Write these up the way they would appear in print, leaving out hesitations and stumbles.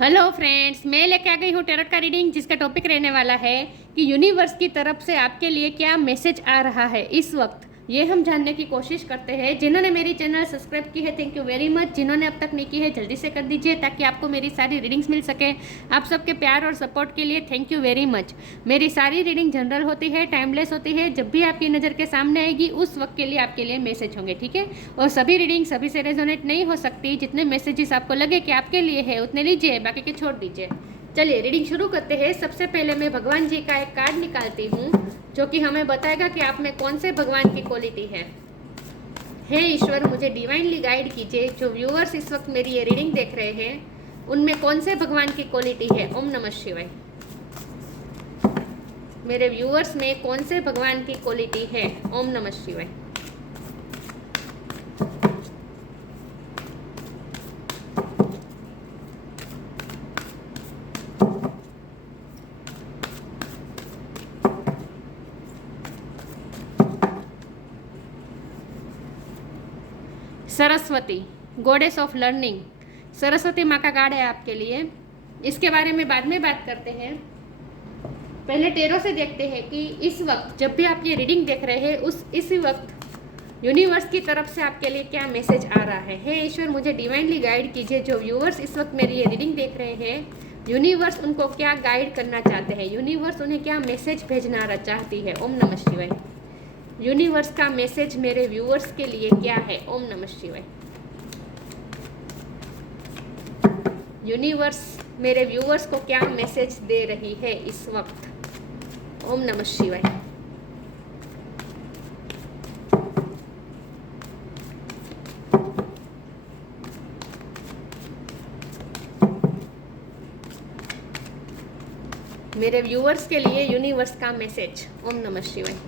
Hello friends, मैं लेके आ गई हूँ टैरोट का रीडिंग जिसका टॉपिक रहने वाला है कि यूनिवर्स की तरफ से आपके लिए क्या मैसेज आ रहा है इस वक्त। ये हम जानने की कोशिश करते हैं। जिन्होंने मेरी चैनल सब्सक्राइब की है थैंक यू वेरी मच। जिन्होंने अब तक नहीं की है जल्दी से कर दीजिए ताकि आपको मेरी सारी रीडिंग्स मिल सके। आप सबके प्यार और सपोर्ट के लिए थैंक यू वेरी मच। मेरी सारी रीडिंग जनरल होती है, टाइमलेस होती है। जब भी आपकी नज़र के सामने आएगी उस वक्त के लिए आपके लिए मैसेज होंगे, ठीक है। और सभी रीडिंग सभी से रेजोनेट नहीं हो सकती। जितने मैसेजेस आपको लगे कि आपके लिए है उतने लीजिए, बाकी के छोड़ दीजिए। चलिए रीडिंग शुरू करते हैं। सबसे पहले मैं भगवान जी का एक कार्ड निकालती हूँ जो कि हमें बताएगा कि आप में कौन से भगवान की क्वालिटी है। हे ईश्वर, मुझे डिवाइनली गाइड कीजिए। जो व्यूअर्स इस वक्त मेरी ये रीडिंग देख रहे हैं उनमें कौन से भगवान की क्वालिटी है। ओम नमः शिवाय। मेरे व्यूअर्स में कौन से भगवान की क्वालिटी है। ओम नमः शिवाय। Saraswati, goddess of learning. Saraswati माँ का कार्ड है आपके लिए। इसके बारे में बाद में बात करते हैं। पहले टेरो से देखते हैं कि इस वक्त जब भी आप ये रीडिंग देख रहे हैं इसी वक्त यूनिवर्स की तरफ से आपके लिए क्या मैसेज आ रहा है। हे ईश्वर, मुझे डिवाइनली गाइड कीजिए। जो व्यूअर्स इस वक्त मेरी ये रीडिंग देख रहे हैं यूनिवर्स उनको क्या गाइड करना चाहते हैं। यूनिवर्स उन्हें क्या मैसेज भेजना चाहती है। ओम नमः शिवाय। यूनिवर्स का मैसेज मेरे व्यूअर्स के लिए क्या है। ओम नमः शिवाय। यूनिवर्स मेरे व्यूअर्स को क्या मैसेज दे रही है इस वक्त। ओम नमः शिवाय। मेरे व्यूअर्स के लिए यूनिवर्स का मैसेज। ओम नमः शिवाय।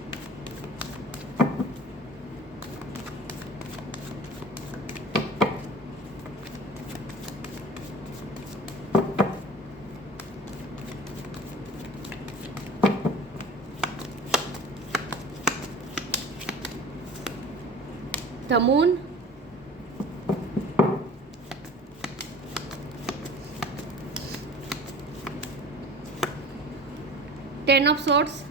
The moon, Ten of Swords,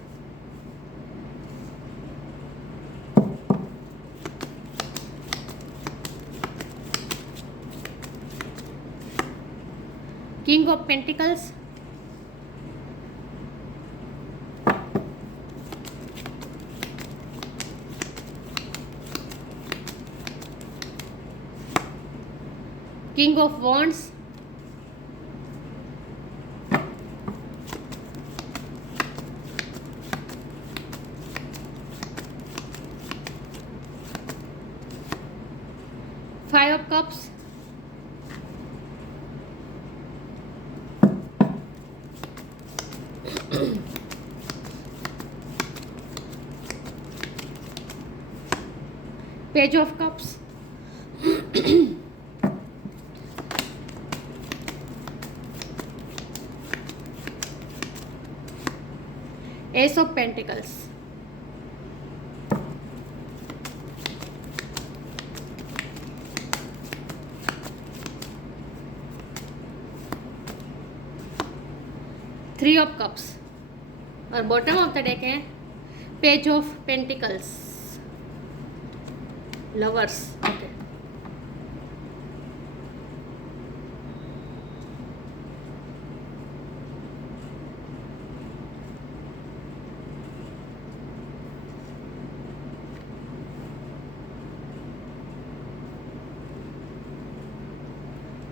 King of Pentacles, King of Wands, Five of Cups, Page of Cups, Ace of Pentacles, Three of Cups और बॉटम ऑफ द डेक है page of pentacles, lovers. Okay,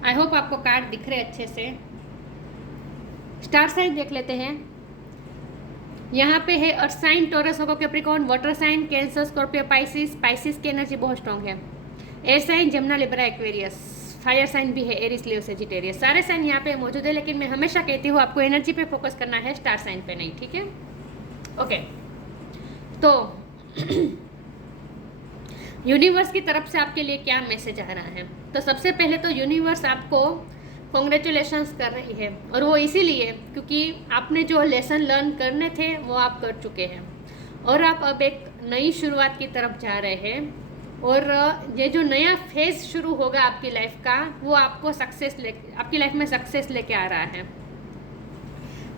I hope आपको card दिख रहे अच्छे से। Star sign देख लेते हैं। यहाँ पे है earth sign, Taurus, Capricorn, water sign, Cancer, Scorpio, Pisces. Pisces की एनर्जी बहुत स्ट्रॉन्ग है। Air sign Gemini, Libra, Aquarius. Fire sign भी है एरिस, लियो, सेजिटेरियस। सारे साइन यहाँ पे मौजूद है, लेकिन मैं हमेशा कहती हूँ आपको एनर्जी पे फोकस करना है, स्टार साइन पे नहीं, ठीक है। ओके, तो यूनिवर्स की तरफ से आपके लिए क्या मैसेज आ रहा है। तो सबसे पहले तो यूनिवर्स आपको कॉन्ग्रेचुलेशंस कर रही है, और वो इसीलिए क्योंकि आपने जो लेसन लर्न करने थे वो आप कर चुके हैं और आप अब एक नई शुरुआत की तरफ जा रहे हैं। और ये जो नया फेज शुरू होगा आपकी लाइफ का, वो आपको आपकी लाइफ में सक्सेस लेके आ रहा है।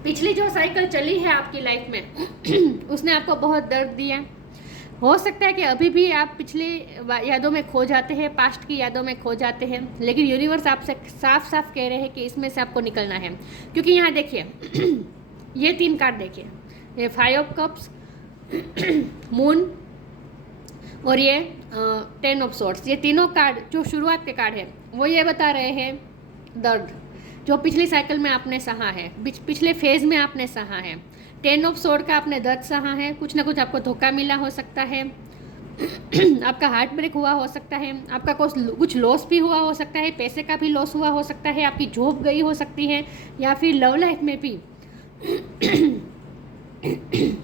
पिछली जो साइकिल चली है आपकी लाइफ में उसने आपको बहुत दर्द दिया। हो सकता है कि अभी भी आप पिछली यादों में खो जाते हैं, पास्ट की यादों में खो जाते हैं, लेकिन यूनिवर्स आपसे साफ साफ कह रहे हैं कि इसमें से आपको निकलना है। क्योंकि यहाँ देखिए ये 3 कार्ड देखिए, ये 5 ऑफ कप्स, मून और ये 10 ऑफ सॉर्ड्स, ये तीनों कार्ड जो शुरुआत के कार्ड है वो ये बता रहे हैं दर्द जो पिछली साइकिल में आपने सहा है, पिछले फेज में आपने सहा है। 10 ऑफ सॉर्ड का आपने दर्द सहा है, कुछ ना कुछ आपको धोखा मिला हो सकता है आपका हार्ट ब्रेक हुआ हो सकता है, आपका कुछ लॉस भी हुआ हो सकता है, पैसे का भी लॉस हुआ हो सकता है, आपकी जॉब गई हो सकती है, या फिर लव लाइफ में भी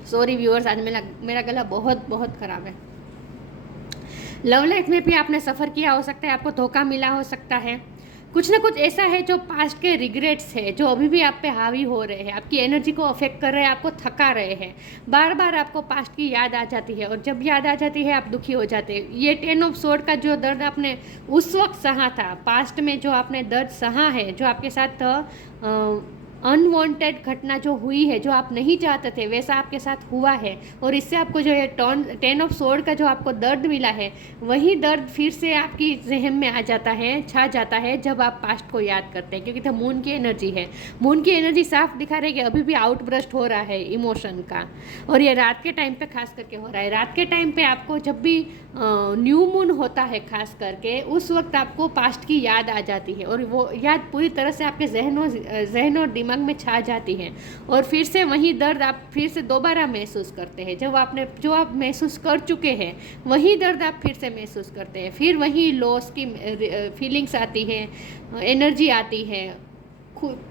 सॉरी व्यूअर्स, आज मेरा गला बहुत बहुत ख़राब है। लव लाइफ में भी आपने सफ़र किया हो सकता है, आपको धोखा मिला हो सकता है, कुछ ना कुछ ऐसा है जो पास्ट के रिग्रेट्स है जो अभी भी आप पे हावी हो रहे हैं, आपकी एनर्जी को अफेक्ट कर रहे हैं, आपको थका रहे हैं। बार बार आपको पास्ट की याद आ जाती है और जब याद आ जाती है आप दुखी हो जाते हैं। ये 10 ऑफ सॉर्ड का जो दर्द आपने उस वक्त सहा था, पास्ट में जो आपने दर्द सहा है, जो आपके साथ अनवांटेड घटना जो हुई है, जो आप नहीं चाहते थे वैसा आपके साथ हुआ है, और इससे आपको जो ये 10 ऑफ सॉर्ड का जो आपको दर्द मिला है, वही दर्द फिर से आपकी जहन में आ जाता है, छा जाता है जब आप पास्ट को याद करते हैं। क्योंकि तो मून की एनर्जी है, मून की एनर्जी साफ दिखा रही है कि अभी भी आउटब्रस्ट हो रहा है इमोशन का, और ये रात के टाइम पे खास करके हो रहा है। रात के टाइम पे आपको जब भी न्यू मून होता है खास करके, उस वक्त आपको पास्ट की याद आ जाती है, और वो याद पूरी तरह से आपके जहन और दिमाग में छा जाती है, और फिर से वही दर्द आप फिर से दोबारा महसूस करते हैं। जो आप महसूस कर चुके हैं वही दर्द आप फिर से महसूस करते हैं, फिर वही लॉस की फीलिंग्स आती है, एनर्जी आती है,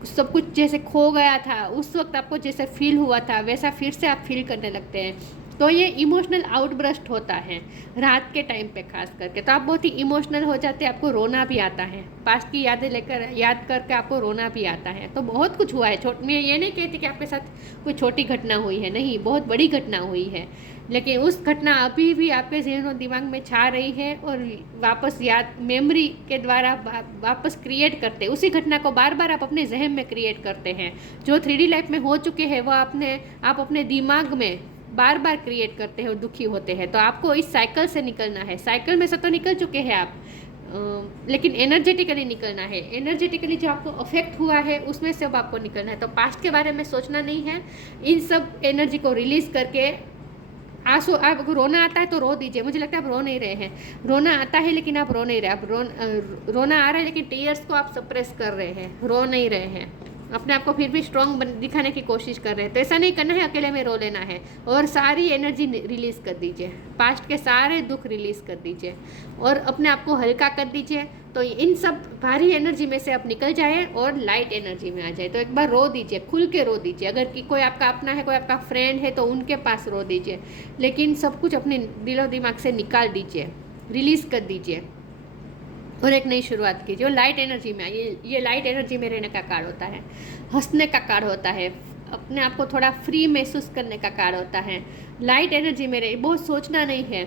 सब कुछ जैसे खो गया था उस वक्त आपको जैसे फील हुआ था वैसा फिर से आप फील करने लगते हैं। तो ये इमोशनल आउटब्रस्ट होता है रात के टाइम पे खास करके, तो आप बहुत ही इमोशनल हो जाते हैं, आपको रोना भी आता है, पास्ट की यादें लेकर याद करके आपको रोना भी आता है। तो बहुत कुछ हुआ है। मैं ये नहीं कहती कि आपके साथ कोई छोटी घटना हुई है, नहीं, बहुत बड़ी घटना हुई है, लेकिन उस घटना अभी भी आपके जहन और दिमाग में छा रही है, और वापस याद मेमोरी के द्वारा वापस क्रिएट करते हैं उसी घटना को, बार बार आप अपने जहन में क्रिएट करते हैं। जो 3D लाइफ में हो चुके हैं वो आप अपने दिमाग में बार बार क्रिएट करते हैं और दुखी होते हैं। तो आपको इस साइकिल से निकलना है। साइकिल में से तो निकल चुके हैं आप, लेकिन एनर्जेटिकली निकलना है। एनर्जेटिकली जो आपको अफेक्ट हुआ है उसमें से अब आपको निकलना है। तो पास्ट के बारे में सोचना नहीं है, इन सब एनर्जी को रिलीज़ करके आंसू, आप रोना आता है तो रो दीजिए। मुझे लगता है आप रो नहीं रहे हैं, रोना आता है लेकिन आप रो नहीं रहे, आप रोना आ रहा है लेकिन टीयर्स को आप सप्रेस कर रहे हैं, रो नहीं रहे हैं, अपने आप को फिर भी स्ट्रॉन्ग दिखाने की कोशिश कर रहे हैं। तो ऐसा नहीं करना है अकेले में रो लेना है, और सारी एनर्जी रिलीज़ कर दीजिए, पास्ट के सारे दुख रिलीज़ कर दीजिए और अपने आप को हल्का कर दीजिए। तो इन सब भारी एनर्जी में से आप निकल जाए और लाइट एनर्जी में आ जाए। तो एक बार रो दीजिए, खुल के रो दीजिए। अगर कि कोई आपका अपना है, कोई आपका फ्रेंड है तो उनके पास रो दीजिए, लेकिन सब कुछ अपने दिलो दिमाग से निकाल दीजिए, रिलीज़ कर दीजिए और एक नई शुरुआत कीजिए। और लाइट एनर्जी में आइए। ये लाइट एनर्जी में रहने का कार्ड होता है, हंसने का कार्ड होता है, अपने आप को थोड़ा फ्री महसूस करने का कार्ड होता है। लाइट एनर्जी में रहिए, बहुत सोचना नहीं है।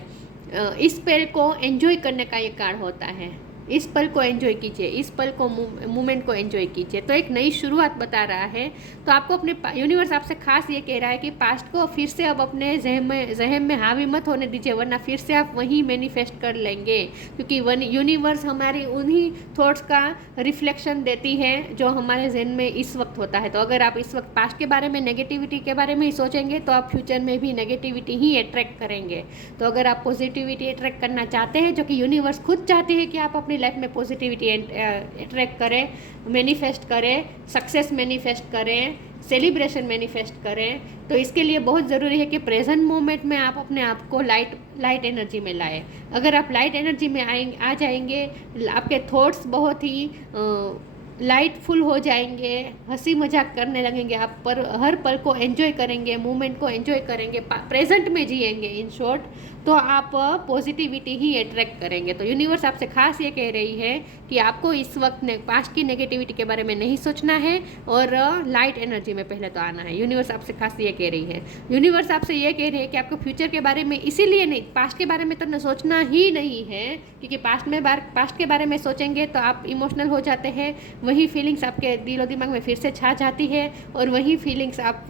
इस पल को एंजॉय करने का ये कार्ड होता है। इस पल को एंजॉय कीजिए, इस पल को मोमेंट को एंजॉय कीजिए। तो एक नई शुरुआत बता रहा है। तो आपको अपने यूनिवर्स आपसे खास ये कह रहा है कि पास्ट को फिर से अब अपने जहन में हावी मत होने दीजिए, वरना फिर से आप वही मैनिफेस्ट कर लेंगे। क्योंकि यूनिवर्स हमारी उन्हीं थॉट्स का रिफ्लेक्शन देती है जो हमारे जहन में इस वक्त होता है। तो अगर आप इस वक्त पास्ट के बारे में, नेगेटिविटी के बारे में ही सोचेंगे तो आप फ्यूचर में भी नेगेटिविटी ही अट्रैक्ट करेंगे। तो अगर आप पॉजिटिविटी अट्रैक्ट करना चाहते हैं, जो कि यूनिवर्स खुद चाहती है कि आप अपनी लाइफ में पॉजिटिविटी अट्रैक्ट करें, मैनिफेस्ट करें, सक्सेस मैनिफेस्ट करें, सेलिब्रेशन मैनिफेस्ट करें, तो इसके लिए बहुत ज़रूरी है कि प्रेजेंट मोमेंट में आप अपने आप को लाइट एनर्जी में लाएं। अगर आप लाइट एनर्जी में आ जाएंगे, आपके थॉट्स बहुत ही लाइटफुल हो जाएंगे, हंसी मजाक करने लगेंगे आप, पर हर पल को एंजॉय करेंगे, मोमेंट को एंजॉय करेंगे, प्रेजेंट में जिएंगे इन शॉर्ट। तो आप पॉजिटिविटी ही अट्रैक्ट करेंगे। तो यूनिवर्स आपसे खास ये कह रही है कि आपको इस वक्त पास्ट की नेगेटिविटी के बारे में नहीं सोचना है और लाइट एनर्जी में पहले तो आना है। यूनिवर्स आपसे खास ये कह रही है। यूनिवर्स आपसे ये कह रही है कि आपको फ्यूचर के बारे में इसीलिए नहीं, पास्ट के बारे में तो सोचना ही नहीं है, क्योंकि पास्ट के बारे में सोचेंगे तो आप इमोशनल हो जाते हैं, वही फीलिंग्स आपके दिलो दिमाग में फिर से छा जाती है और वही फीलिंग्स आप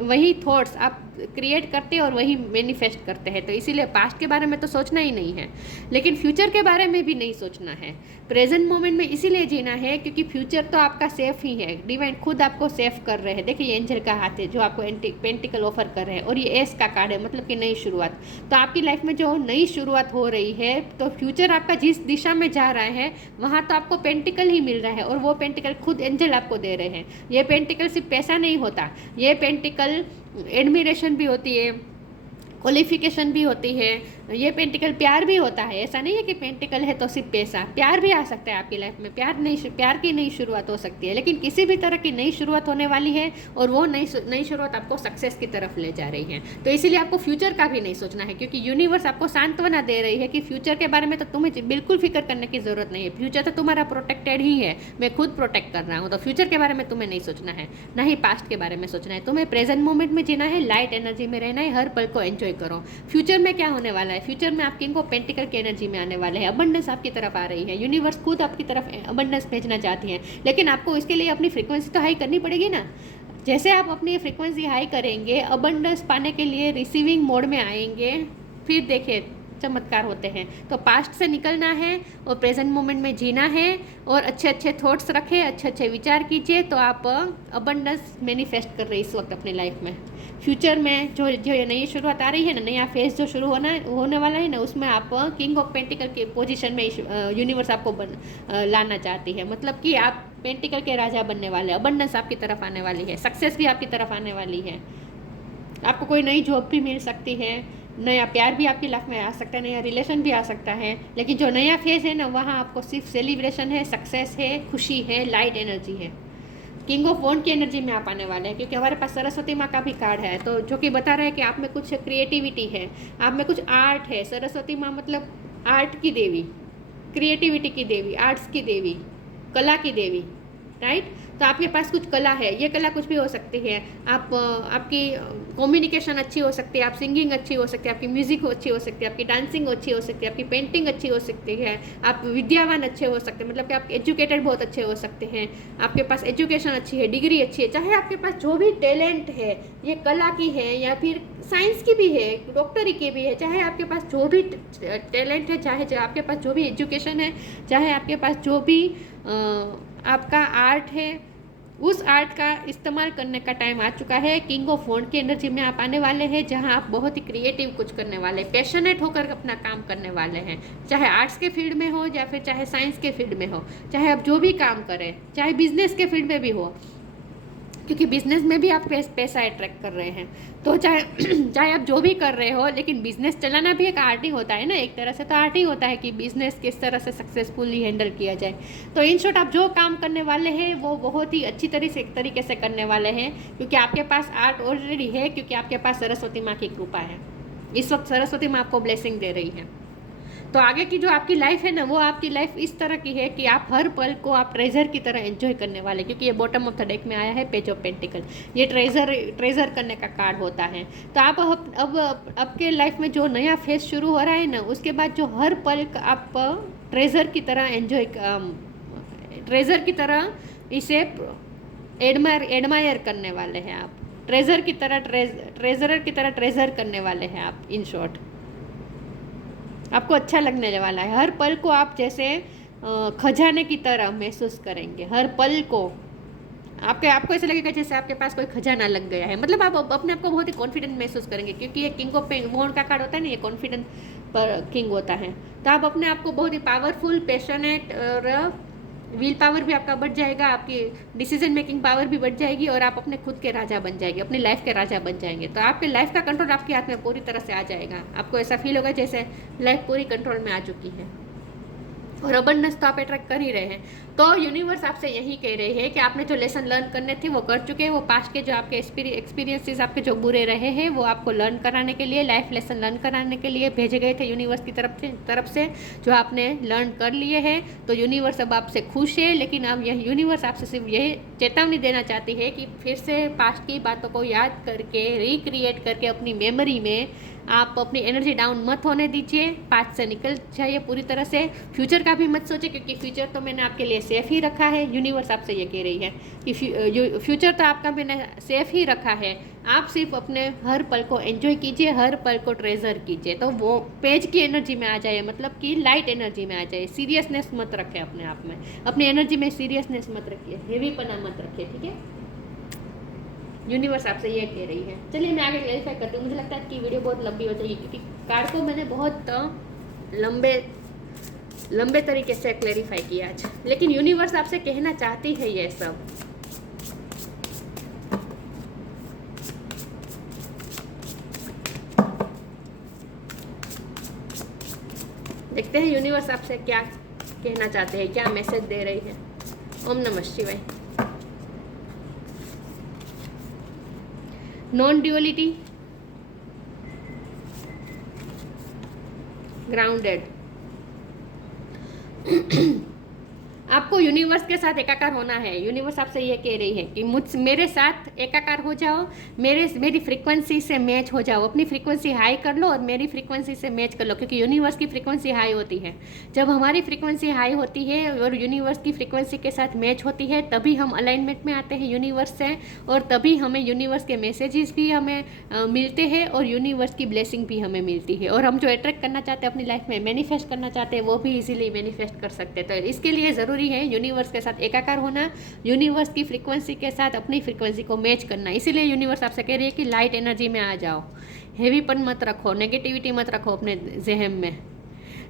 वही थॉट्स आप क्रिएट करते हैं और वही मैनिफेस्ट करते हैं। तो इसीलिए पास्ट के बारे में तो सोचना ही नहीं है, लेकिन फ्यूचर के बारे में भी नहीं सोचना है। प्रेजेंट मोमेंट में इसीलिए जीना है क्योंकि फ्यूचर तो आपका सेफ ही है। डिवाइन खुद आपको सेफ कर रहे हैं। देखिए, ये एंजल का हाथ है जो आपको पेंटिकल ऑफर कर रहे हैं और ये एस का कार्ड है, मतलब कि नई शुरुआत। तो आपकी लाइफ में जो नई शुरुआत हो रही है, तो फ्यूचर आपका जिस दिशा में जा रहा है वहाँ तो आपको पेंटिकल ही मिल रहा है और वो पेंटिकल खुद एंजल आपको दे रहे हैं। ये पेंटिकल सिर्फ पैसा नहीं होता, ये पेंटिकल एडमिरेशन भी होती है, क्वालिफिकेशन भी होती है, ये पेंटिकल प्यार भी होता है। ऐसा नहीं है कि पेंटिकल है तो सिर्फ पैसा, प्यार भी आ सकता है आपकी लाइफ में। प्यार की नई शुरुआत हो सकती है, लेकिन किसी भी तरह की नई शुरुआत होने वाली है और वो नई शुरुआत आपको सक्सेस की तरफ ले जा रही है। तो इसीलिए आपको फ्यूचर का भी नहीं सोचना है, क्योंकि यूनिवर्स आपको सांत्वना दे रही है कि फ्यूचर के बारे में तो तुम्हें बिल्कुल फिक्र करने की जरूरत नहीं है। फ्यूचर तो तुम्हारा प्रोटेक्टेड ही है, मैं खुद प्रोटेक्ट कर रहा हूँ। तो फ्यूचर के बारे में तुम्हें नहीं सोचना है, ना ही पास्ट के बारे में सोचना है। तुम्हें प्रेजेंट मोमेंट में जीना है, लाइट एनर्जी में रहना है, हर पल को एंजॉय करो। फ्यूचर में क्या होने वाला है? फ्यूचर में आप किंग ऑफ पेंटिकल की एनर्जी में आने वाले हैं। अबंडेंस आपकी तरफ आ रही है, यूनिवर्स खुद आपकी तरफ अबंडेंस भेजना चाहती है, लेकिन आपको इसके लिए अपनी फ्रीक्वेंसी तो हाई करनी पड़ेगी ना। जैसे आप अपनी फ्रीक्वेंसी हाई करेंगे, अबंडेंस पाने के लिए रिसीविंग मोड में आएंगे, फिर देखिए चमत्कार होते हैं। तो पास्ट से निकलना है और प्रेजेंट मोमेंट में जीना है और अच्छे अच्छे थॉट्स रखें, अच्छे अच्छे विचार कीजिए, तो आप अबंडेंस मैनिफेस्ट कर रहे हैं इस वक्त अपनी लाइफ में। फ्यूचर में जो ये नई शुरुआत आ रही है ना, नया फेज जो शुरू होने वाला है ना, उसमें आप किंग ऑफ पेंटिकल के पोजीशन में यूनिवर्स आपको लाना चाहती है। मतलब कि आप पेंटिकल के राजा बनने वाले हैं, अबंडेंस आपकी तरफ आने वाली है, सक्सेस भी आपकी तरफ आने वाली है। आपको कोई नई जॉब भी मिल सकती है, नया प्यार भी आपकी लाइफ में आ सकता है, नया रिलेशन भी आ सकता है। लेकिन जो नया फेज है ना, वहाँ आपको सिर्फ सेलिब्रेशन है, सक्सेस है, खुशी है, लाइट एनर्जी है। किंग ऑफ वॉन्ड की एनर्जी में आप आने वाले हैं, क्योंकि हमारे पास सरस्वती माँ का भी कार्ड है, तो जो कि बता रहा है कि आप में कुछ क्रिएटिविटी है, आप में कुछ आर्ट है। सरस्वती माँ मतलब आर्ट की देवी, क्रिएटिविटी की देवी, आर्ट्स की देवी, कला की देवी, राइट। तो आपके पास कुछ कला है, ये कला कुछ भी हो सकती है। आपकी कम्युनिकेशन अच्छी हो सकती है, आप सिंगिंग अच्छी हो सकती है, आपकी म्यूजिक अच्छी हो सकती है, आपकी डांसिंग अच्छी हो सकती है, आपकी पेंटिंग अच्छी हो सकती है, आप विद्यावान अच्छे हो सकते हैं, मतलब कि आप एजुकेटेड बहुत अच्छे हो सकते हैं, आपके पास एजुकेशन अच्छी है, डिग्री अच्छी है। चाहे आपके पास जो भी टैलेंट है, ये कला की है या फिर साइंस की भी है, डॉक्टरी की भी है, चाहे आपके पास जो भी टैलेंट है, चाहे आपके पास जो भी एजुकेशन है, चाहे आपके पास जो भी आपका आर्ट है, उस आर्ट का इस्तेमाल करने का टाइम आ चुका है। किंग ऑफ वॉन्ड की एनर्जी में आप आने वाले हैं, जहां आप बहुत ही क्रिएटिव कुछ करने वाले हैं, पैशनेट होकर अपना काम करने वाले हैं। चाहे आर्ट्स के फील्ड में हो या फिर चाहे साइंस के फील्ड में हो, चाहे आप जो भी काम करें, चाहे बिजनेस के फील्ड में भी हो, क्योंकि बिजनेस में भी आप पैसा अट्रैक्ट कर रहे हैं। तो चाहे आप जो भी कर रहे हो, लेकिन बिजनेस चलाना भी एक आर्ट ही होता है ना, एक तरह से तो आर्ट ही होता है कि बिजनेस किस तरह से सक्सेसफुली हैंडल किया जाए। तो इन शॉर्ट आप जो काम करने वाले हैं वो बहुत ही अच्छी तरीके से करने वाले हैं, क्योंकि आपके पास आर्ट ऑलरेडी है, क्योंकि आपके पास सरस्वती माँ की कृपा है। इस वक्त सरस्वती माँ आपको ब्लेसिंग दे रही है। तो आगे की जो आपकी लाइफ है ना, वो आपकी लाइफ इस तरह की है कि आप हर पल को आप ट्रेजर की तरह एंजॉय करने वाले, क्योंकि ये बॉटम ऑफ द डेक में आया है पेज ऑफ पेंटिकल, ये ट्रेजर करने का कार्ड होता है। तो आप अब आपके लाइफ में जो नया फेज शुरू हो रहा है ना, उसके बाद जो हर पल आप ट्रेजर की तरह ट्रेजर की तरह इसे एडमायर करने वाले हैं आप, ट्रेजर की तरह ट्रेजर करने वाले हैं आप। इन शॉर्ट आपको अच्छा लगने वाला है, हर पल को आप जैसे खजाने की तरह महसूस करेंगे। हर पल को आपको ऐसा लगेगा जैसे आपके पास कोई खजाना लग गया है, मतलब आप अपने आप को बहुत ही कॉन्फिडेंट महसूस करेंगे, क्योंकि ये किंग ऑफ वॉन्ड का कार्ड होता है ना, ये कॉन्फिडेंट पर किंग होता है। तो आप अपने आप को बहुत ही पावरफुल, पैशनेट और विल पावर भी आपका बढ़ जाएगा, आपकी डिसीजन मेकिंग पावर भी बढ़ जाएगी और आप अपने खुद के राजा बन जाएंगे, अपनी लाइफ के राजा बन जाएंगे। तो आपके लाइफ का कंट्रोल आपके हाथ में पूरी तरह से आ जाएगा। आपको ऐसा फील होगा जैसे लाइफ पूरी कंट्रोल में आ चुकी है। और अबंडेंस तो आप अट्रैक्ट कर ही रहे हैं। तो यूनिवर्स आपसे यही कह रही है कि आपने जो लेसन लर्न करने थे वो कर चुके हैं। वो पास्ट के जो आपके एक्सपीरियंसेस आपके जो बुरे रहे हैं वो आपको लर्न कराने के लिए, लाइफ लेसन लर्न कराने के लिए भेजे गए थे यूनिवर्स की तरफ से, जो आपने लर्न कर लिए हैं। तो यूनिवर्स अब आपसे खुश है, लेकिन अब यह यूनिवर्स आपसे सिर्फ यही चेतावनी देना चाहती है कि फिर से पास्ट की बातों को याद करके, रिक्रिएट करके अपनी मेमोरी में आप अपनी एनर्जी डाउन मत होने दीजिए। पास्ट से निकल जाइए पूरी तरह से। फ्यूचर का भी मत सोचिए, क्योंकि फ्यूचर तो मैंने आपके लिए सेफ ही रखा है। यूनिवर्स आपसे ये कह रही है कि फ्यूचर तो आपका मैंने सेफ ही रखा है। आप सिर्फ अपने हर पल को एंजॉय कीजिए, हर पल को ट्रेजर कीजिए। तो वो पेज की एनर्जी में आ जाए, मतलब कि लाइट एनर्जी में आ जाए। सीरियसनेस मत रखें अपने आप में, अपनी एनर्जी में सीरियसनेस मत रखिए, हेवीपना मत रखिए, ठीक है। यूनिवर्स आपसे ये कह रही है। चलिए मैं आगे क्लैरिफाई करती हूँ। मुझे लगता है कि वीडियो बहुत लंबी हो जाएगी, क्योंकि कार्ड को मैंने बहुत लंबे तरीके से क्लैरिफाई किया आज, लेकिन यूनिवर्स आपसे कहना चाहती है ये सब। देखते हैं यूनिवर्स आपसे क्या कहना चाहते हैं, क्या मैसेज दे रही है। ओम नमः शिवाय। Non duality, grounded. आपको यूनिवर्स के साथ एकाकार होना है। यूनिवर्स आपसे ये कह रही है कि मेरे साथ एकाकार हो जाओ, मेरी फ्रीक्वेंसी से मैच हो जाओ। अपनी फ्रीक्वेंसी हाई कर लो और मेरी फ्रीक्वेंसी से मैच कर लो, क्योंकि यूनिवर्स की फ्रीक्वेंसी हाई होती है। जब हमारी फ्रीक्वेंसी हाई होती है और यूनिवर्स की फ्रीक्वेंसी के साथ मैच होती है, तभी हम अलाइनमेंट में आते हैं यूनिवर्स से, और तभी हमें यूनिवर्स के मैसेजेस भी हमें मिलते हैं और यूनिवर्स की ब्लेसिंग भी हमें मिलती है। और हम जो अट्रैक्ट करना चाहते हैं अपनी लाइफ में, मैनिफेस्ट करना चाहते हैं, वो भी इजीली मैनिफेस्ट कर सकते हैं। तो इसके लिए ज़रूरी है यूनिवर्स के साथ एकाकार होना, यूनिवर्स की फ्रीक्वेंसी के साथ अपनी फ्रीक्वेंसी को मैच करना। इसीलिए यूनिवर्स आपसे कह रही है कि लाइट एनर्जी में आ जाओ, हेवीपन मत रखो, नेगेटिविटी मत रखो अपने जहन में,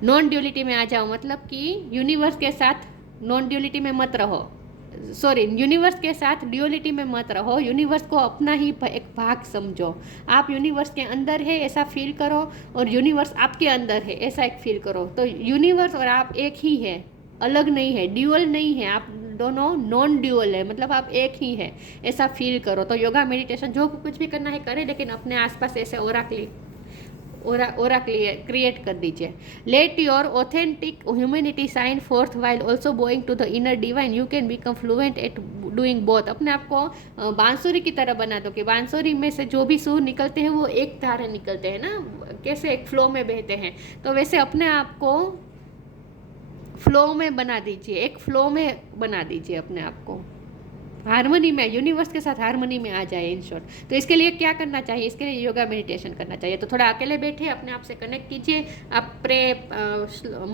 नॉन ड्यूअलिटी में आ जाओ। मतलब कि यूनिवर्स के साथ नॉन ड्यूअलिटी में मत रहो, यूनिवर्स के साथ ड्यूअलिटी में मत रहो। यूनिवर्स को अपना ही एक भाग समझो। आप यूनिवर्स के अंदर है ऐसा फील करो, और यूनिवर्स आपके अंदर है ऐसा एक फील करो। तो यूनिवर्स और आप एक ही है, अलग नहीं है, ड्यूअल नहीं है। आप दोनों नॉन ड्यूअल है, मतलब आप एक ही है ऐसा फील करो। तो योगा, मेडिटेशन, जो कुछ भी करना है करें, लेकिन अपने आसपास ऐसे ओरा क्रिएट कर दीजिए। Let your authentic humanity shine forth while also going to the inner divine. You can become fluent at doing both. अपने आप को बांसुरी की तरह बना दो कि बांसुरी में से जो भी सुर निकलते हैं वो एक धारे निकलते हैं ना, कैसे एक फ्लो में बहते हैं। तो वैसे अपने आप को फ्लो में बना दीजिए, एक फ्लो में बना दीजिए अपने आप को, हारमोनी में, यूनिवर्स के साथ हारमोनी में आ जाए इन शॉर्ट। तो इसके लिए क्या करना चाहिए? इसके लिए योगा, मेडिटेशन करना चाहिए। तो थोड़ा अकेले बैठे अपने आप से कनेक्ट कीजिए। आप प्रे,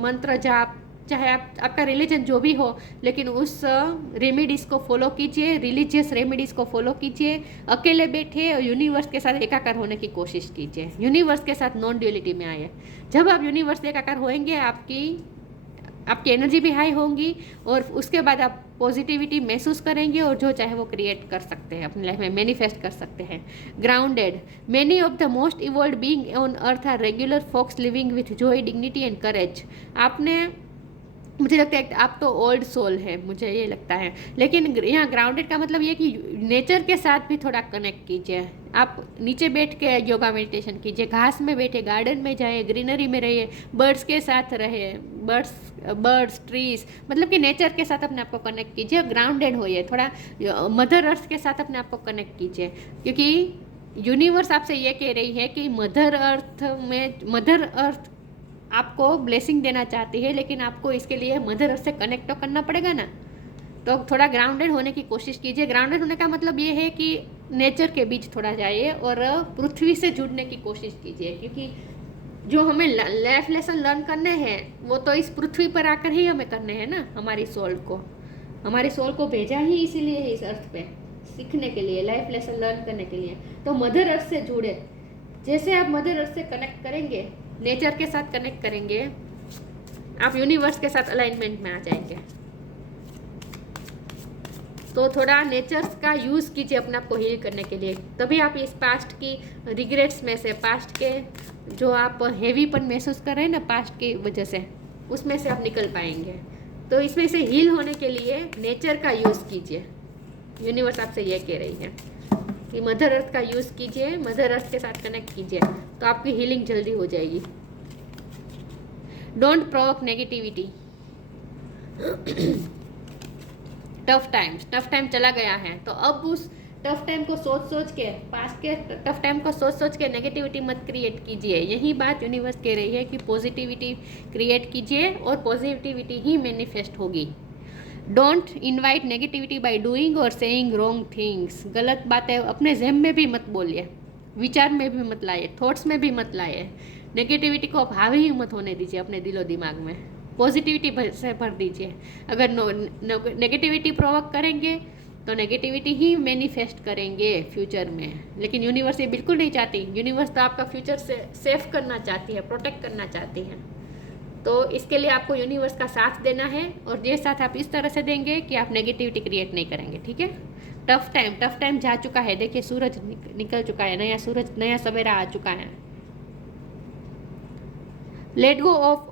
मंत्र जाप, चाहे आपका रिलीजन जो भी हो, लेकिन उस रेमेडीज़ को फॉलो कीजिए, रिलीजियस रेमेडीज़ को फॉलो कीजिए। अकेले बैठे और यूनिवर्स के साथ एकाकार होने की कोशिश कीजिए। यूनिवर्स के साथ नॉन ड्यूअलिटी में आइए। जब आप यूनिवर्स से एकाकार होएंगे, आपकी एनर्जी भी हाई होंगी, और उसके बाद आप पॉजिटिविटी महसूस करेंगे और जो चाहे वो क्रिएट कर सकते हैं अपनी लाइफ में, मैनिफेस्ट कर सकते हैं। Grounded, many of the most evolved being on earth are regular folks living with joy, dignity and courage. मुझे लगता है आप तो ओल्ड सोल है, मुझे ये लगता है। लेकिन यहाँ ग्राउंडेड का मतलब ये कि नेचर के साथ भी थोड़ा कनेक्ट कीजिए। आप नीचे बैठ के योगा मेडिटेशन कीजिए, घास में बैठे, गार्डन में जाइए, ग्रीनरी में रहिए, बर्ड्स के साथ रहिए, बर्ड्स ट्रीज, मतलब कि नेचर के साथ अपने आप को कनेक्ट कीजिए। ग्राउंडेड होइए, थोड़ा मदर अर्थ के साथ अपने आप को कनेक्ट कीजिए, क्योंकि यूनिवर्स आपसे ये कह रही है कि मदर अर्थ आपको ब्लेसिंग देना चाहती है, लेकिन आपको इसके लिए मदर अर्थ से कनेक्ट तो करना पड़ेगा ना। तो थोड़ा ग्राउंडेड होने की कोशिश कीजिए। ग्राउंडेड होने का मतलब ये है कि नेचर के बीच थोड़ा जाइए और पृथ्वी से जुड़ने की कोशिश कीजिए, क्योंकि जो हमें लाइफ लेसन लर्न करने हैं वो तो इस पृथ्वी पर आकर ही हमें करने हैं ना। हमारी सोल को भेजा ही इसीलिए है इस अर्थ पे, सीखने के लिए, लाइफ लेसन लर्न करने के लिए। तो मदर अर्थ से जुड़े। जैसे आप मदर अर्थ से कनेक्ट करेंगे, नेचर के साथ कनेक्ट करेंगे, आप यूनिवर्स के साथ अलाइनमेंट में आ जाएंगे। तो थोड़ा नेचर्स का यूज़ कीजिए अपने आप को हील करने के लिए, तभी आप इस पास्ट की रिग्रेट्स में से, पास्ट के जो आप हेवीपन महसूस कर रहे हैं ना पास्ट की वजह से, उसमें से आप निकल पाएंगे। तो इसमें से हील होने के लिए नेचर का यूज़ कीजिए। यूनिवर्स आपसे ये कह रही है कि मदर अर्थ का यूज़ कीजिए, मदर अर्थ के साथ कनेक्ट कीजिए, तो आपकी हीलिंग जल्दी हो जाएगी। Don't provoke negativity. Tough time चला गया है, तो अब उस टफ टाइम को सोच के, पास्ट के टफ टाइम को सोच के नेगेटिविटी मत क्रिएट कीजिए। यही बात यूनिवर्स कह रही है कि पॉजिटिविटी क्रिएट कीजिए और पॉजिटिविटी ही मैनिफेस्ट होगी। Don't invite negativity by doing और सेइंग रॉन्ग थिंग्स। गलत बातें अपने ज़हन में भी मत बोलिए, विचार में भी मत लाइए, थॉट्स में भी मत लाइए। नेगेटिविटी को आप हावी ही मत होने दीजिए अपने दिलो दिमाग में, पॉजिटिविटी से भर दीजिए। अगर नेगेटिविटी प्रोवोक करेंगे तो नेगेटिविटी ही मैनिफेस्ट करेंगे फ्यूचर में। लेकिन यूनिवर्स ये बिल्कुल नहीं चाहती। यूनिवर्स तो आपका फ्यूचर से सेफ करना चाहती है, प्रोटेक्ट करना चाहती है। तो इसके लिए आपको यूनिवर्स का साथ देना है, और ये साथ आप इस तरह से देंगे कि आप नेगेटिविटी क्रिएट नहीं करेंगे, ठीक है। टफ टाइम जा चुका है। देखिए सूरज निकल चुका है, नया सूरज, नया सवेरा आ चुका है। लेट गो ऑफ,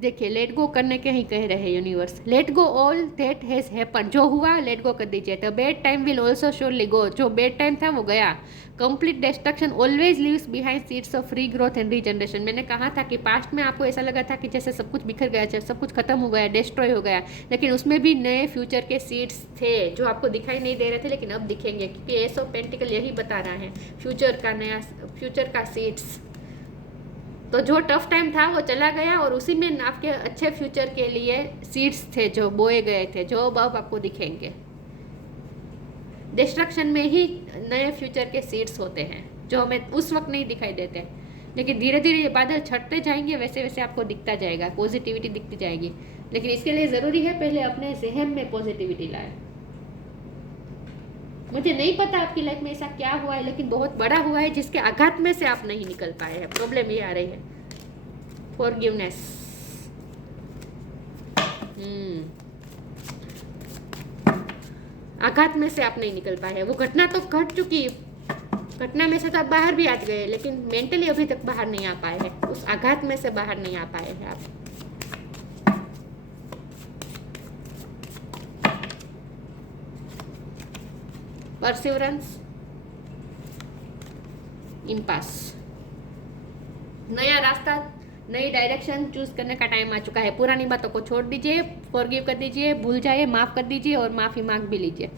देखिए लेट गो करने के ही कह रहे हैं universe. Let go all that has happen, जो हुआ लेट गो कर दीजिए। The bad time will also surely गो, जो बैड टाइम था वो गया। Complete destruction always leaves behind seeds of free growth and regeneration. मैंने कहा था कि पास्ट में आपको ऐसा लगा था कि जैसे सब कुछ बिखर गया, सब कुछ खत्म हो गया, डिस्ट्रॉय हो गया, लेकिन उसमें भी नए फ्यूचर के सीड्स थे जो आपको दिखाई नहीं दे रहे थे, लेकिन अब दिखेंगे, क्योंकि एस ऑफ पेंटिकल यही बता रहा है, फ्यूचर का सीड्स। तो जो टफ टाइम था वो चला गया, और उसी में आपके अच्छे फ्यूचर के लिए सीड्स थे जो बोए गए थे, जो अब आपको दिखेंगे। डिस्ट्रक्शन में ही नए फ्यूचर के सीड्स होते हैं, जो हमें उस वक्त नहीं दिखाई देते, लेकिन धीरे धीरे ये बादल छटते जाएंगे, वैसे वैसे आपको दिखता जाएगा, पॉजिटिविटी दिखती जाएगी। लेकिन इसके लिए ज़रूरी है पहले अपने जहन में पॉजिटिविटी लाए। मुझे नहीं पता आपकी लाइफ में ऐसा क्या हुआ है, लेकिन बहुत बड़ा हुआ है जिसके आघात में से आप नहीं निकल पाए हैं। प्रॉब्लम ये आ रही है, फॉरगिवनेस। आघात में से आप नहीं निकल पाए हैं। वो घटना तो घट चुकी, घटना में से तो आप बाहर भी आ गए, लेकिन मेंटली अभी तक बाहर नहीं आ पाए हैं, उस आघात में से बाहर नहीं आ पाए हैं आप। परसिवरेंस, इम्पास, नया रास्ता, नई डायरेक्शन चूज करने का टाइम आ चुका है। पुरानी बातों को छोड़ दीजिए, फॉरगिव कर दीजिए, भूल जाइए, माफ़ कर दीजिए, और माफ़ी मांग भी लीजिए,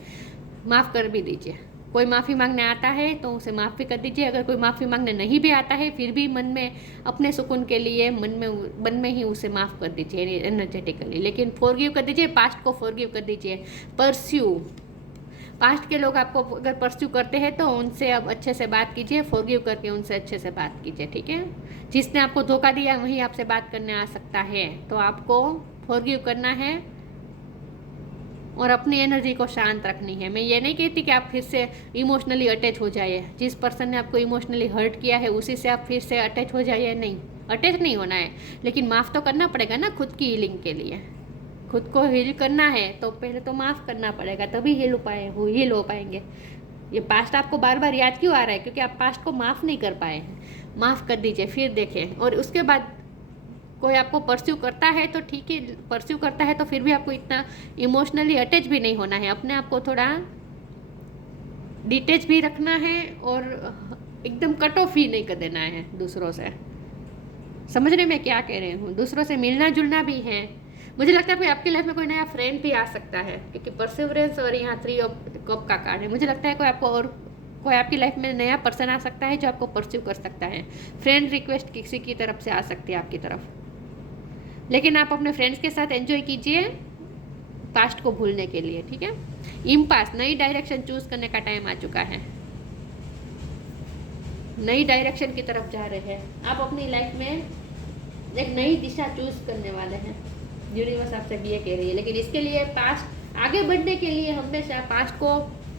माफ़ कर भी दीजिए। कोई माफ़ी मांगने आता है तो उसे माफ़ भी कर दीजिए। अगर कोई माफ़ी मांगने नहीं भी आता है, फिर भी मन में अपने सुकून के लिए मन में ही उसे माफ़ कर दीजिए एनर्जेटिकली। लेकिन फॉरगिव कर दीजिए, पास्ट को फॉरगिव कर दीजिए। परस्यू, पास्ट के लोग आपको अगर परस्यू करते हैं तो उनसे अब अच्छे से बात कीजिए, फॉरगिव करके उनसे अच्छे से बात कीजिए, ठीक है। जिसने आपको धोखा दिया वही आपसे बात करने आ सकता है, तो आपको फॉरगिव करना है और अपनी एनर्जी को शांत रखनी है। मैं ये नहीं कहती कि आप फिर से इमोशनली अटैच हो जाइए। जिस पर्सन ने आपको इमोशनली हर्ट किया है उसी से आप फिर से अटैच हो जाइए, नहीं, अटैच नहीं होना है, लेकिन माफ़ तो करना पड़ेगा ना खुद की हीलिंग के लिए। खुद को हील करना है तो पहले तो माफ़ करना पड़ेगा, तभी हील हो पाएंगे। ये पास्ट आपको बार बार याद क्यों आ रहा है? क्योंकि आप पास्ट को माफ़ नहीं कर पाए हैं। माफ़ कर दीजिए, फिर देखें। और उसके बाद कोई आपको परस्यू करता है तो ठीक है, परस्यू करता है तो फिर भी आपको इतना इमोशनली अटैच भी नहीं होना है। अपने आप को थोड़ा डिटेच भी रखना है और एकदम कट ऑफ ही नहीं कर देना है दूसरों से। समझने में क्या कह रहे हूँ? दूसरों से मिलना जुलना भी है। मुझे लगता है कोई आपकी लाइफ में कोई नया फ्रेंड भी आ सकता है, क्योंकि परसिवरेंस और यहाँ 3 ऑफ कप का कार्ड है। मुझे लगता है कोई आपकी लाइफ में नया पर्सन आ सकता है जो आपको परस्यू कर सकता है। फ्रेंड रिक्वेस्ट किसी की तरफ से आ सकती है आपकी तरफ, लेकिन आप अपने फ्रेंड्स के साथ एंजॉय कीजिए पास्ट को भूलने के लिए, ठीक है। इम्पास, नई डायरेक्शन चूज करने का टाइम आ चुका है। नई डायरेक्शन की तरफ जा रहे हैं आप, अपनी लाइफ में एक नई दिशा चूज करने वाले हैं। यूनिवर्स आपसे भी ये कह रही है, लेकिन इसके लिए पास्ट आगे बढ़ने के लिए हमेशा पास्ट को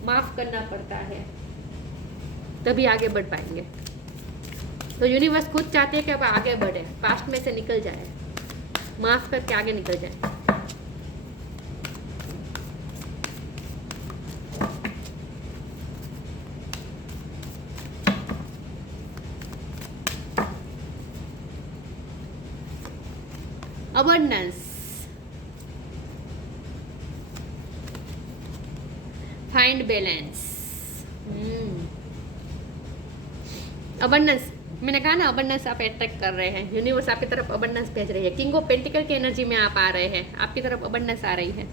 माफ करना पड़ता है, तभी आगे बढ़ पाएंगे। तो यूनिवर्स खुद चाहते हैं कि अब आगे बढ़े, पास्ट में से निकल जाए, माफ करके आगे निकल जाए। Abundance, find balance. अबंडेंस, मैंने कहा ना अबंडेंस आप अट्रैक्ट कर रहे हैं, यूनिवर्स आपकी तरफ अबंडेंस भेज रही है। किंग ऑफ पेंटिकल की एनर्जी में आप आ रहे हैं, आपकी तरफ अबंडेंस आ रही है।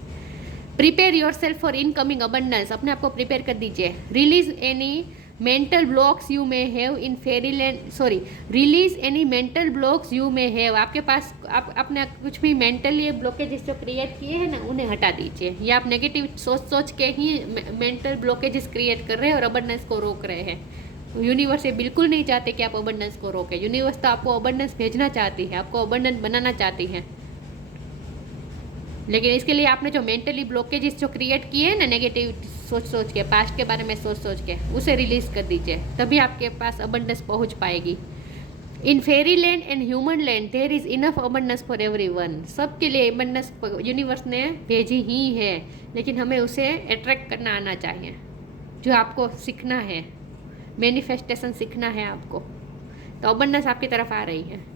Prepare your self for incoming abundance, अपने आप को प्रिपेयर कर दीजिए। Release any mental blocks you may have in Fairyland, sorry, release any mental blocks you may have, आपके पास आप अपने कुछ भी मेंटली ब्लॉकेजेस जो क्रिएट किए हैं ना उन्हें हटा दीजिए। या आप नेगेटिव सोच के ही मेंटल ब्लॉकेजेस क्रिएट कर रहे हैं और अबंडेंस को रोक रहे हैं। यूनिवर्स ये बिल्कुल नहीं चाहते कि आप अबंडेंस को रोकें। यूनिवर्स तो आपको अबंडेंस भेजना चाहती है, आपको अबंडेंट बनाना चाहती है। लेकिन इसके लिए आपने जो मेंटली ब्लॉकेजेस जो क्रिएट किए हैं ना, नेगेटिव सोच के, पास्ट के बारे में सोच के, उसे रिलीज कर दीजिए, तभी आपके पास अबंडेंस पहुंच पाएगी। In fairy land and human land there is enough abundance for everyone, सबके लिए अबंडेंस यूनिवर्स ने भेजी ही है, लेकिन हमें उसे अट्रैक्ट करना आना चाहिए। जो आपको सीखना है, मैनिफेस्टेशन सीखना है आपको, तो अबंडेंस आपकी तरफ आ रही है।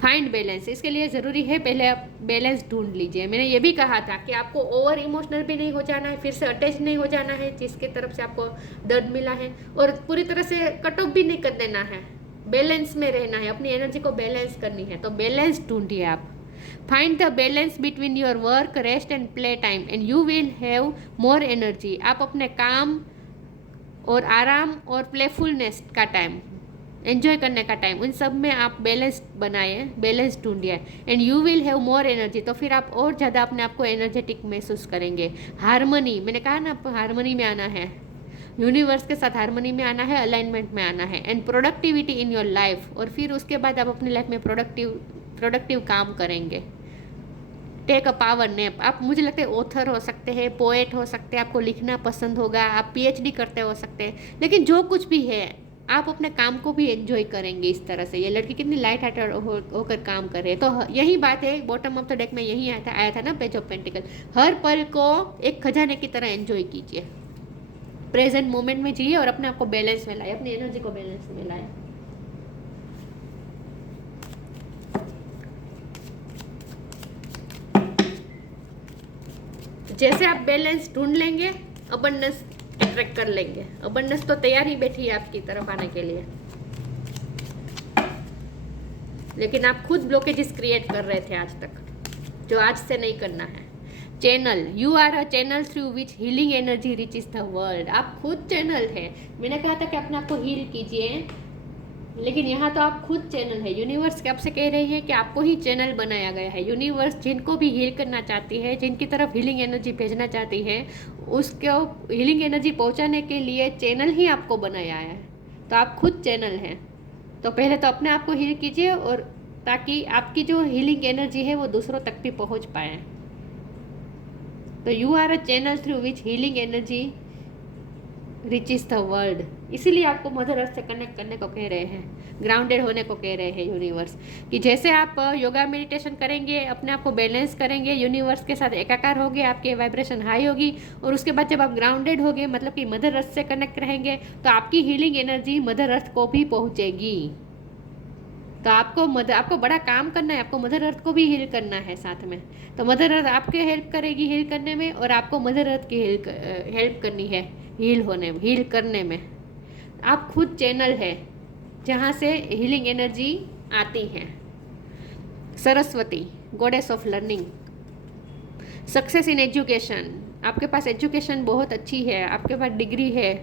फाइंड बैलेंस, इसके लिए ज़रूरी है पहले आप बैलेंस ढूंढ लीजिए। मैंने ये भी कहा था कि आपको ओवर इमोशनल भी नहीं हो जाना है, फिर से अटैच नहीं हो जाना है जिसके तरफ से आपको दर्द मिला है, और पूरी तरह से कट ऑफ भी नहीं कर देना है। बैलेंस में रहना है, अपनी एनर्जी को बैलेंस करनी है, तो बैलेंस ढूंढिए आप। Find the balance between your work, rest and play time and you will have more energy. आप अपने काम और आराम और प्लेफुलनेस का टाइम, एंजॉय करने का टाइम, उन सब में आप बैलेंस बनाए, बैलेंस ढूंढिए, and you will have more energy. तो फिर आप और ज़्यादा अपने आप को एनर्जेटिक महसूस करेंगे। हारमोनी, मैंने कहा ना आपको हारमोनी में आना है, यूनिवर्स के साथ हारमोनी में आना है, अलाइनमेंट में आना है, and productivity in your life. और फिर उसके बाद आप अपनी लाइफ में प्रोडक्टिव काम करेंगे। टेक अ पावर नैप, आप मुझे लगता है ऑथर हो सकते हैं, पोएट हो सकते हैं, आपको लिखना पसंद होगा, आप पीएचडी करते हो सकते हैं, लेकिन जो कुछ भी है आप अपने काम को भी एंजॉय करेंगे इस तरह से। ये लड़की कितनी लाइट हार्टेड होकर काम कर रही है। तो यही बात है, बॉटम ऑफ द डेक में यही आया था ना, पेज ऑफ पेंटिकल। हर पल को एक खजाने की तरह एंजॉय कीजिए, प्रेजेंट मोमेंट में जिए और अपने आप को बैलेंस में लाए, अपनी एनर्जी को बैलेंस में लाए। जैसे आप बैलेंस ढूंढ लेंगे, अबंडेंस अट्रैक्ट कर लेंगे। अबंडेंस तो तैयार ही बैठी है आपकी तरफ आने के लिए, लेकिन आप खुद ब्लॉकेजेस क्रिएट कर रहे थे आज तक, जो आज से नहीं करना है। Channel, you are a channel through which healing energy reaches the world. आप खुद चैनल है। मैंने कहा था कि अपने आप को हील कीजिए, लेकिन यहाँ तो आप खुद चैनल है। यूनिवर्स कब से कह रही है कि आपको ही चैनल बनाया गया है। यूनिवर्स जिनको भी हील करना चाहती है, जिनकी तरफ हीलिंग एनर्जी भेजना चाहती है, उसको हीलिंग एनर्जी पहुँचाने के लिए चैनल ही आपको बनाया है। तो आप खुद चैनल हैं। तो पहले तो अपने आप को हील कीजिए, और ताकि आपकी जो हीलिंग एनर्जी है वो दूसरों तक भी पहुँच पाए। तो you are a channel through which healing energy reaches the world. इसीलिए आपको मदर अर्थ से कनेक्ट करने को कह रहे हैं, ग्राउंडेड होने को कह रहे हैं यूनिवर्स। कि जैसे आप योगा मेडिटेशन करेंगे, अपने आप को बैलेंस करेंगे, यूनिवर्स के साथ एकाकार होगे, आपकी वाइब्रेशन हाई होगी, और उसके बाद जब आप ग्राउंडेड होगे, मतलब कि मदर अर्थ से कनेक्ट रहेंगे, तो आपकी हीलिंग एनर्जी मदर अर्थ को भी पहुँचेगी। तो आपको बड़ा काम करना है, आपको मदर अर्थ को भी हील करना है साथ में। तो मदर अर्थ आपके हेल्प करेगी हील करने में, और आपको मदर अर्थ की हेल्प करनी है हील करने में। आप खुद चैनल है जहाँ से हीलिंग एनर्जी आती है। Saraswati, goddess of learning. Success in education, आपके पास एजुकेशन बहुत अच्छी है, आपके पास डिग्री है,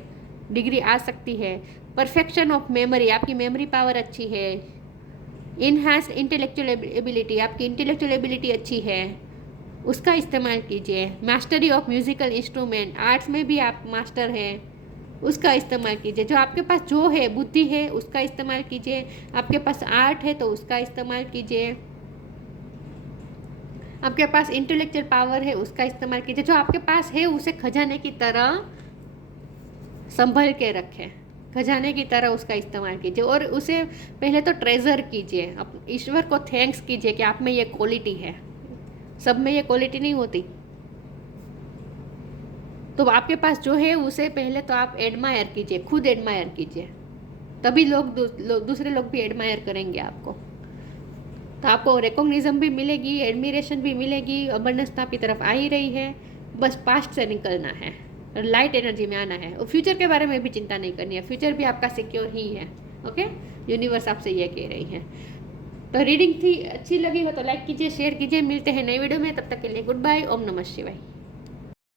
डिग्री आ सकती है। परफेक्शन ऑफ मेमोरी, आपकी मेमोरी पावर अच्छी है। इनहांस्ड इंटेलेक्चुअल एबिलिटी, आपकी इंटेलेक्चुअल एबिलिटी अच्छी है, उसका इस्तेमाल कीजिए। Mastery of musical instrument, arts में भी आप मास्टर हैं, उसका इस्तेमाल कीजिए। जो आपके पास जो है, बुद्धि है, उसका इस्तेमाल कीजिए। आपके पास आर्ट है तो उसका इस्तेमाल कीजिए। आपके पास इंटेलेक्चुअल पावर है, उसका इस्तेमाल कीजिए। जो आपके पास है उसे खजाने की तरह संभल के रखें, खजाने की तरह उसका इस्तेमाल कीजिए, और उसे पहले तो ट्रेजर कीजिए। ईश्वर को थैंक्स कीजिए कि आप में ये क्वालिटी है। सब में ये क्वालिटी नहीं होती, तो आपके पास जो है उसे पहले तो आप एडमायर कीजिए, खुद एडमायर कीजिए, तभी दूसरे लोग भी एडमायर करेंगे आपको। तो आपको रिकॉग्निशन भी मिलेगी, एडमिरेशन भी मिलेगी। अबंडेंस आपकी तरफ आ ही रही है, बस पास्ट से निकलना है। लाइट एनर्जी में आना है। और फ्यूचर के बारे में भी चिंता नहीं करनी है, फ्यूचर भी आपका सिक्योर ही है। ओके, यूनिवर्स आपसे ये कह रही है। तो रीडिंग थी, अच्छी लगी हो तो लाइक कीजिए, शेयर कीजिए। मिलते हैं नई वीडियो में, तब तक के लिए गुड बाय। ओम नमः शिवाय।